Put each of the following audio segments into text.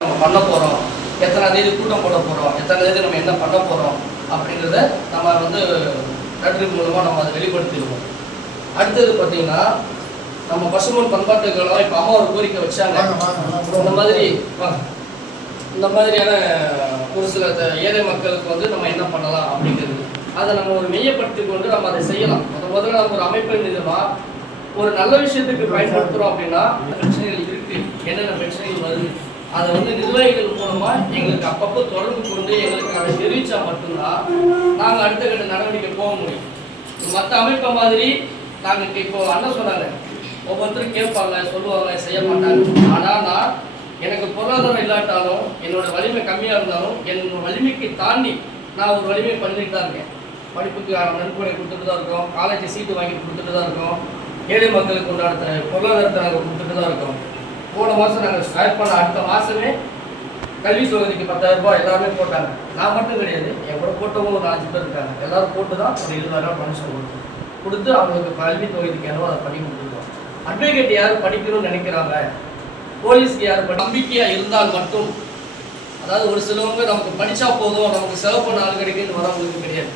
நம்ம பண்ண போகிறோம் எத்தனை தேதி கூட்டம் போட போகிறோம் எத்தனை தேதி நம்ம என்ன பண்ண போகிறோம் அப்படிங்கிறத நம்ம வந்து நன்றி மூலமாக நம்ம அதை வெளிப்படுத்திடுவோம். அடுத்தது பார்த்தீங்கன்னா நம்ம பசுமன் பண்பாட்டுகளும் இப்போ அம்மா ஒரு கோரிக்கை வச்சாங்க. இந்த மாதிரி. இந்த மாதிரியான ஒரு சில ஏழை மக்களுக்கு வந்து நம்ம என்ன பண்ணலாம் அப்படிங்கிறது. அதை நம்ம ஒரு மெய்யப்படுத்தி கொண்டு நம்ம அதை செய்யலாம். முத முதல்ல நம்ம ஒரு அமைப்பு நிறுவா ஒரு நல்ல விஷயத்துக்கு பயன்படுத்துறோம் அப்படின்னா பிரச்சனைகள் இருக்கு. என்னென்ன பிரச்சனைகள் வருது? அதை வந்து நிர்வாகிகள் மூலமா எங்களுக்கு அப்பப்போ தொடர்பு கொண்டு எங்களுக்கு அதை தெரிவிச்சா மட்டும்தான் நாங்கள் அடுத்த கட்ட நடவடிக்கை போக முடியும். மற்ற அமைப்பை மாதிரி நாங்கள் இப்போ அண்ணன் சொன்னாங்க ஒவ்வொருத்தரும் கேட்பாங்க சொல்லுவாங்க செய்ய மாட்டாங்க. ஆனால் நான் எனக்கு பொருளாதாரம் இல்லாட்டாலும் என்னோட வலிமை கம்மியாக இருந்தாலும் என்னோட வலிமைக்கு தாண்டி நான் ஒரு வலிமை பண்ணிட்டு தான் இருக்கேன். படிப்புக்கு நன்கொடை கொடுத்துட்டு தான் இருக்கோம். காலேஜ் சீட்டு வாங்கி கொடுத்துட்டு தான் இருக்கோம். ஏழை மக்களுக்கு உண்டான பொருளாதாரத்தை நாங்கள் கொடுத்துட்டு தான் இருக்கோம். போன மாதம் நாங்கள் ஸ்டார்ட் பண்ண அடுத்த மாதமே கல்வி சோதனைக்கு பத்தாயிரம் ரூபாய் எல்லாருமே போட்டாங்க. நான் மட்டும் கிடையாது என் கூட போட்டவங்க ஒரு அஞ்சு பேர் இருக்காங்க. எல்லாரும் போட்டு தான் ஒரு இருபதாயிரம் மனுஷன் கொடுத்து கொடுத்து அவங்களுக்கு கல்வி தொகுதிக்கு என்னவோ அதை பண்ணி கொடுத்துருக்கோம். அட்வொகேட் யார் படிக்கணும்னு நினைக்கிறாங்க? போலீஸ்க்கு யார் நம்பிக்கையாக இருந்தால் மட்டும். அதாவது ஒரு சிலவங்க நமக்கு படித்தா போதும் நமக்கு செலவு பண்ண ஆள் கிடைக்குன்னு வரவங்களுக்கு கிடையாது.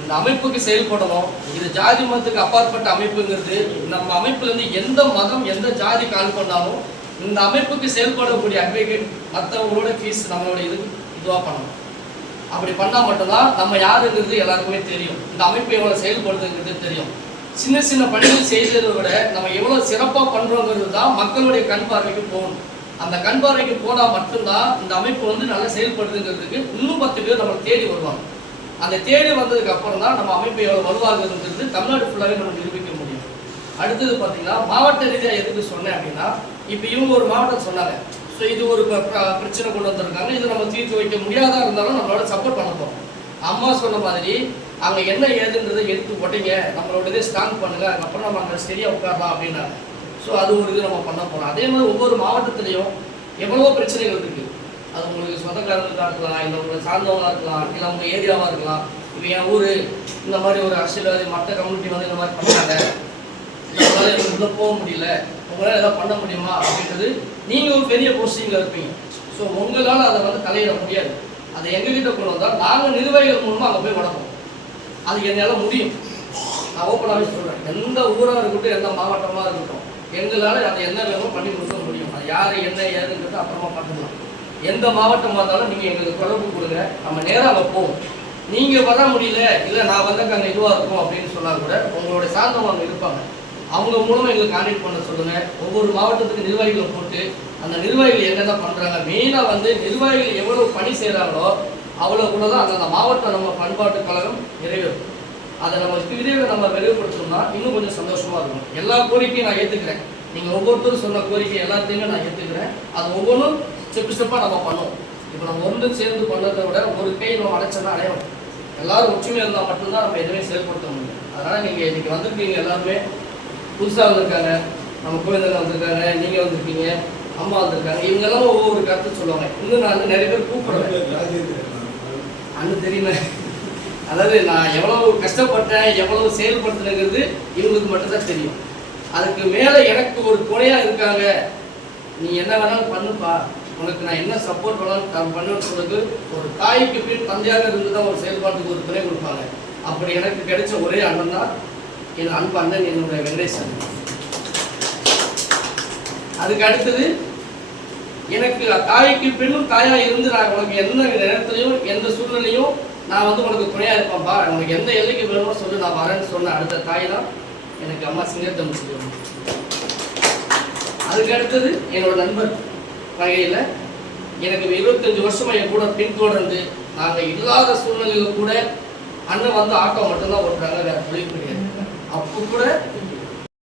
இந்த அமைப்புக்கு செயல்படணும். இது ஜாதி மதத்துக்கு அப்பாற்பட்ட அமைப்புங்கிறது நம்ம அமைப்புலேருந்து எந்த மதம் எந்த ஜாதி கால் பண்ணாலும் இந்த அமைப்புக்கு செயல்படக்கூடிய அட்வொகேட் மற்றவங்களோட ஃபீஸ் நம்மளோட இது இதுவாக பண்ணணும். அப்படி பண்ணால் மட்டும்தான் நம்ம யாருங்கிறது எல்லாருக்குமே தெரியும். இந்த அமைப்பு எவ்வளோ செயல்படுதுங்கிறது தெரியும். சின்ன சின்ன பணிகள் செய்ததை விட நம்ம எவ்வளோ சிறப்பாக பண்ணுறோங்கிறது தான் மக்களுடைய கண் பார்வைக்கு போகணும். அந்த கண் பார்வைக்கு போனால் மட்டும்தான் இந்த அமைப்பு வந்து நல்லா செயல்படுதுங்கிறதுக்கு இன்னும் பத்து பேர் நம்மளை தேடி வருவாங்க. அந்த தேடி வந்ததுக்கு அப்புறம் தான் நம்ம அமைப்பு எவ்வளோ வலுவாகுதுங்கிறது தமிழ்நாடு ஃபுல்லாகவே நம்ம நிரூபிக்க அடுத்தது பார்த்தீங்கன்னா மாவட்ட ரீதியாக எதுக்கு சொன்னேன் அப்படின்னா இப்போ இவங்க ஒரு மாவட்டம் சொன்னாங்க. ஸோ இது ஒரு பிரச்சனை கொண்டு வந்திருக்காங்க. இது நம்ம தீர்த்து வைக்க முடியாதா இருந்தாலும் நம்மளோட சப்போர்ட் பண்ண போகிறோம் அம்மா சொன்ன மாதிரி அங்கே என்ன ஏதுன்றதை எடுத்து போட்டீங்க. நம்மளோட இதை ஸ்ட்ராங் பண்ணுங்க. அதுக்கப்புறம் நம்ம அங்கே சரியாக உட்காரலாம் அப்படின்னா ஸோ அது ஒரு இது நம்ம பண்ண போகிறோம் அதே மாதிரி ஒவ்வொரு மாவட்டத்துலேயும் எவ்வளவோ பிரச்சனைகள் இருக்குது அது உங்களுக்கு சொந்தக்காரங்களுக்காக இருக்கலாம் இல்லை உங்களுக்கு சார்ந்தவங்களா இருக்கலாம் இல்லை உங்கள் ஏரியாவாக இருக்கலாம். இப்போ என் ஊர் இந்த மாதிரி ஒரு அரசியல்வாதி மற்ற கம்யூனிட்டி வந்து இந்த மாதிரி பண்ணாங்க. நம்மளால எனக்கு போக முடியல. உங்களால் எதாவது பண்ண முடியுமா? அப்படின்றது நீங்கள் ஒரு பெரிய போஸ்டிங்கில் இருப்பீங்க. ஸோ உங்களால் அதை வந்து தலையிட முடியாது. அதை எங்ககிட்ட கொண்டு வந்தால் நாங்கள் நிர்வாகிகள் மூலமாக அங்கே போய் வளர்ப்போம். அது என்னால் முடியும். நான் ஓப்பனாகவே சொல்கிறேன் எந்த ஊராக இருக்கட்டும் எந்த மாவட்டமாக இருக்கட்டும் எங்களால் அதை என்ன வேணுமோ பண்ணி கொடுக்க முடியும். அது யார் என்ன ஏதுங்கிறது அப்புறமா பார்த்துக்கலாம். எந்த மாவட்டமாக இருந்தாலும் நீங்கள் எங்களுக்கு தொடர்பு கொடுங்க. நம்ம நேராக அங்கே போவோம். நீங்கள் வர முடியல இல்லை நான் வந்தக்கு அங்கே இதுவாக இருக்கும் அப்படின்னு சொன்னால் கூட உங்களோட சார்ந்தவங்க அங்கே இருப்பாங்க. அவங்க மூலமாக எங்களுக்கு கான்டாக்ட் பண்ண சொல்லுங்கள் ஒவ்வொரு மாவட்டத்துக்கு நிர்வாகிகளை போட்டு அந்த நிர்வாகிகள் என்னென்ன பண்ணுறாங்க மெயினாக வந்து நிர்வாகிகள் எவ்வளோ பணி செய்கிறாங்களோ அவ்வளோ கூட தான் அந்தந்த மாவட்ட நம்ம பண்பாட்டு கழகம் நிறைவேறும். அதை நம்ம விரைவில் நம்ம விரைவுபடுத்தணும்னா இன்னும் கொஞ்சம் சந்தோஷமாக இருக்கும் எல்லா கோரிக்கையும் நான் ஏற்றுக்கிறேன் நீங்கள் ஒவ்வொருத்தரும் சொன்ன கோரிக்கை எல்லாத்தையுமே நான் ஏற்றுக்கிறேன் அது ஒவ்வொன்றும் ஸ்டெப் ஸ்டெப்பாக நம்ம பண்ணுவோம். இப்போ நம்ம ஒன்று சேர்ந்து பண்ணதை விட ஒரு கை நம்ம அடைச்சோன்னா அடையணும். எல்லாரும் ஒற்றுமையாக இருந்தால் மட்டும்தான் நம்ம எதுவுமே செயல்படுத்த முடியும். அதனால் நீங்கள் இன்னைக்கு வந்திருக்கீங்க எல்லாருமே புதுசாக வந்திருக்காங்க. நம்ம கோவிந்தன் வந்திருக்காங்க நீங்கள் வந்திருக்கீங்க அம்மா வந்திருக்காங்க இவங்க எல்லாம் ஒவ்வொரு கருத்து சொல்லுவாங்க. இன்னும் நான் வந்து நிறைய பேர் கூப்பிடுறேன் அண்ணு தெரியல. அதாவது நான் எவ்வளவு கஷ்டப்பட்டேன் எவ்வளவு செயல்படுத்துனங்கிறது இவங்களுக்கு மட்டும்தான் தெரியும். அதுக்கு மேலே எனக்கு ஒரு துணையாக இருக்காங்க. நீ என்ன வேணாலும் பண்ணுப்பா. உனக்கு நான் என்ன சப்போர்ட் பண்ணாலும் நான் சொல்லுக்கு ஒரு தாய்க்கு பின் தந்தையாக இருந்து தான் ஒரு செயல்பாட்டுக்கு ஒரு துணை கொடுப்பாங்க. அப்படி எனக்கு கிடைச்ச ஒரே அண்ணன் தான் என் அன்பு அண்ணன் என்னுடைய வெங்கடேசன். அதுக்கு அடுத்தது எனக்கு தாய்க்கு பெண்ணும் தாயா இருந்து நான் உனக்கு எந்த நேரத்துலையும் எந்த சூழ்நிலையும் நான் வந்து உனக்கு துணையா இருப்பேன்ப்பா உனக்கு எந்த எல்லைக்கு வேணுமோ சொல்லி நான் வரேன்னு சொன்ன அடுத்த தாய் தான் எனக்கு அம்மா சிங்கத்தம் சொல்லுவாங்க அதுக்கு அடுத்தது என்னோட நண்பர் வகையில் எனக்கு இருபத்தஞ்சு வருஷம் என் கூட பின்தொடர்ந்து நாங்கள் இல்லாத சூழ்நிலையில கூட அண்ணன் வந்து ஆட்டோ மட்டும்தான் ஓட்டுறாங்க வேற தொழில் கிடையாது. அப்போ கூட